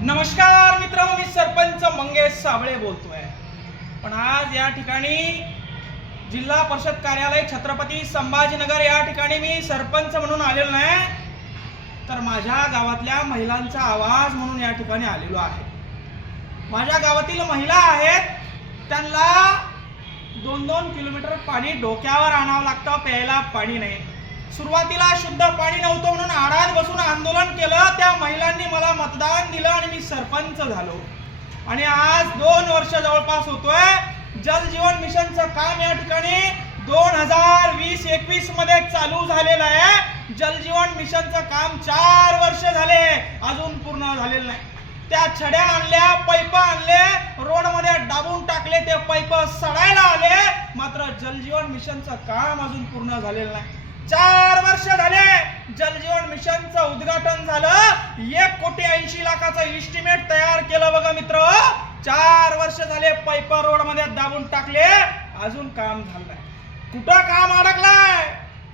नमस्कार मित्रांनो, मी सरपंच मंगेश साबळे बोलतोय। पण आज या ठिकाणी जिल्हा परिषद कार्यालय छत्रपती संभाजीनगर या ठिकाणी मी सरपंच म्हणून आलेलो नाही, तर माझ्या गावातल्या महिलांचा आवाज म्हणून या ठिकाणी आलेलो आहे। माझ्या गावातील महिला आहेत, त्यांना 2-2 किलोमीटर पाणी डोक्यावर आणावं लागतं, प्यायला पाणी नाही। सुरुवातीला शुद्ध पाणी नव्हतं म्हणून आडात बसून आंदोलन केलं, त्या महिलांनी मला मतदान दिलं आणि मी सरपंच झालो। आणि आज 2 वर्ष जवळपास होतोय। जल जीवन मिशनचं काम या ठिकाणी 2020-21 मध्ये चालू झालेलं आहे। जल जीवन मिशनचं काम 4 वर्ष झाले, अजून पूर्ण झालेलं नाही। त्या छड्या आणल्या, पाईप आणले, रोड मध्ये दाबून टाकले, ते पाईप सडायला आले, मात्र जल जीवन मिशनचं काम अजून पूर्ण झालेलं नाही। 4 वर्ष झाले जल जीवन मिशनचं उद्घाटन झालं, 1,80,00,000चं एस्टिमेट तयार केलं बघा मित्र। 4 वर्ष झाले पाईप रोड मध्ये दाबून टाकले, अजून काम झालं नाही। कुठं काम अडकलाय,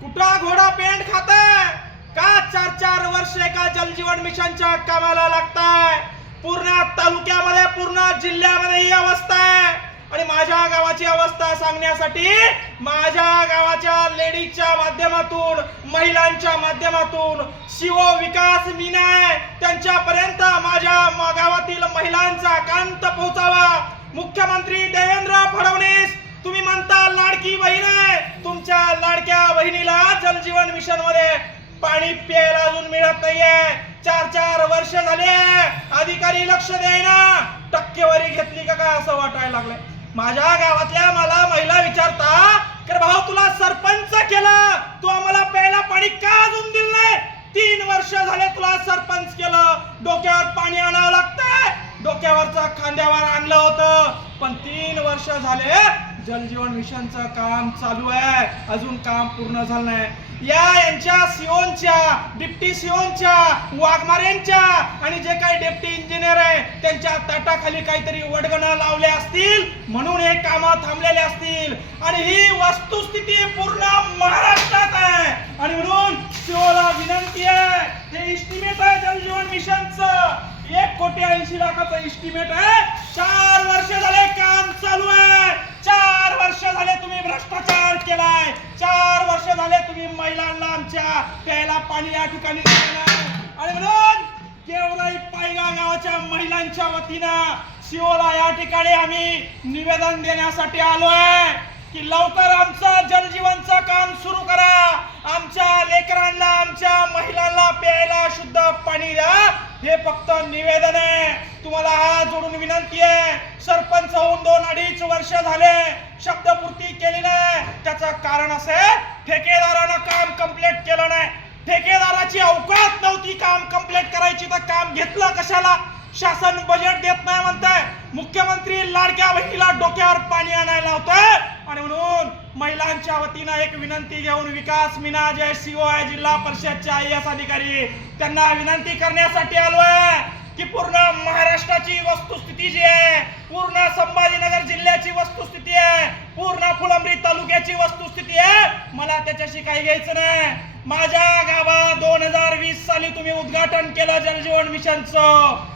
कुठं घोडा पेंट खाताय का? 4-4 वर्ष एका जल जीवन मिशनच्या कामाला लागताय। पूर्ण तालुक्यामध्ये, पूर्ण जिल्ह्यामध्ये ही अवस्था आहे। आणि माझ्या गावाची अवस्था सांगण्यासाठी माझ्या गावाच्या लेडीजच्या माध्यमातून, महिलांच्या माध्यमातून शिवो विकास मीना त्यांच्यापर्यंत माझ्या गावातील महिलांचा कांत पोहोचावा। मुख्यमंत्री देवेंद्र फडणवीस, तुम्ही म्हणता लाडकी बहीण आहे, तुमच्या लाडक्या बहिणीला जल जीवन मिशन मध्ये पाणी प्यायला अजून मिळत नाहीये। 4-4 वर्ष झाले अधिकारी लक्ष देईना, टक्केवारी घेतली का काय असं वाटायला लागलंय। माझ्या गावातल्या मला महिला विचारता, की भाऊ तुला सरपंच केलं, तू आम्हाला प्यायला पाणी का अजून दिलं नाही? 3 वर्ष झाले तुला सरपंच केलं, डोक्यावर पाणी आणावं लागतंय, डोक्यावरचं खांद्यावर आणलं होतं, पण 3 वर्ष झाले जल जीवन मिशनचं काम चालू आहे, अजून काम पूर्ण झालं नाही। यांच्या सिओनच्या, डिप्टी सिओनच्या, वाघमारेंच्या आणि जे काही डेप्टी इंजिनियर आहे त्यांच्या ताटाखाली काहीतरी वडगणं लावले असतील, म्हणून हे काम थांबलेले असतील। आणि ही वस्तुस्थिती पूर्ण महाराष्ट्रात आहे। आणि म्हणून सिओला विनंती आहे, हे एस्टिमेट आहे जल जीवन मिशनचं, 1,80,00,000चं एस्टिमेट आहे। 4 वर्ष झाले काम चालू आहे, 4 वर्ष झाले तुम्ही भ्रष्टाचार केलाय, 4 वर्ष झाले तुम्ही महिलांना आमच्या प्यायला पाणी या ठिकाणी दिलं। आणि म्हणून केवराई पायगा गावाच्या महिलांच्या वतीनं शिवला या ठिकाणी आम्ही निवेदन देण्यासाठी आलोय की लवकर आमचं जल जीवनचं काम सुरू करा, आमच्या लेकरांना, आमच्या महिलांना प्यायला शुद्ध पाणी द्या। हे फक्त निवेदन आहे, तुम्हाला हात जोडून विनंती आहे। सरपंच होऊन 2-2.5 वर्ष झाले, शब्दपूर्ती केली नाही। त्याचं कारण असे, ठेकेदारानं काम कंप्लीट केलं नाही, ठेकेदाराची अवकात नव्हती काम कंप्लीट करायची, तर काम घेतलं कशाला? शासन बजेट देत नाही म्हणताय, मुख्यमंत्री लाडक्या बहिणीला डोक्यावर पाणी आणायला लावतोय। आणि म्हणून महिलांच्या वतीनं एक विनंती घेऊन विकास मीना जे सीओ आहे जिल्हा परिषदच्या IAS अधिकारी, त्यांना विनंती करण्यासाठी आलोय की पूर्ण महाराष्ट्राची वस्तुस्थिती जी आहे, पूर्ण संभाजीनगर जिल्ह्याची वस्तुस्थिती आहे, पूर्ण फुलंब्री तालुक्याची वस्तुस्थिती आहे, मला त्याच्याशी काही घ्यायचं नाही। माझ्या गावात 2020 साली तुम्ही उद्घाटन केलं जल जीवन मिशनचं।